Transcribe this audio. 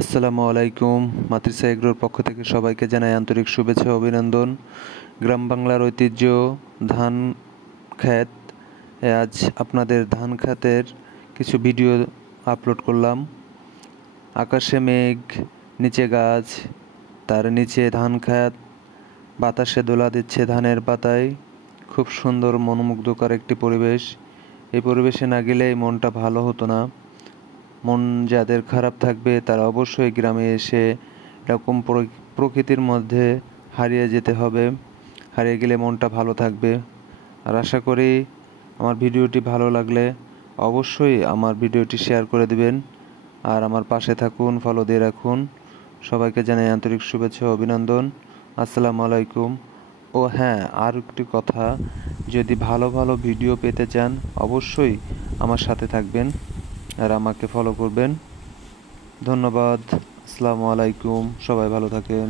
আসসালামু আলাইকুম। মাতৃসা এগ্রোর পক্ষ থেকে সবাইকে জানাই আন্তরিক শুভেচ্ছা ও অভিনন্দন। গ্রাম বাংলার ঐতিহ্য ধান ক্ষেত। আজ আপনাদের ধান ক্ষেতের কিছু ভিডিও আপলোড করলাম। আকাশে মেঘ, নিচে গাছ, তার নিচে ধান ক্ষেত, বাতাসে দোলা দিচ্ছে ধানের পাতায়। খুব সুন্দর মনোমুগ্ধকর একটি পরিবেশ। এই পরিবেশে না গেলে মনটা ভালো হতো না। মন যাদের খারাপ থাকবে তারা অবশ্যই গ্রামে এসে এরকম প্রকৃতির মধ্যে হারিয়ে যেতে হবে। হারিয়ে গেলে মনটা ভালো থাকবে। আর আশা করি আমার ভিডিওটি ভালো লাগলে অবশ্যই আমার ভিডিওটি শেয়ার করে দিবেন। আর আমার পাশে থাকুন, ফলো দিয়ে রাখুন। সবাইকে জানাই আন্তরিক শুভেচ্ছা ও অভিনন্দন। আসসালামু আলাইকুম। ও হ্যাঁ, আর একটি কথা, যদি ভালো ভালো ভিডিও পেতে চান অবশ্যই আমার সাথে থাকবেন আর আমাকে ফলো করবেন। ধন্যবাদ। আসসালামু আলাইকুম। সবাই ভালো থাকেন।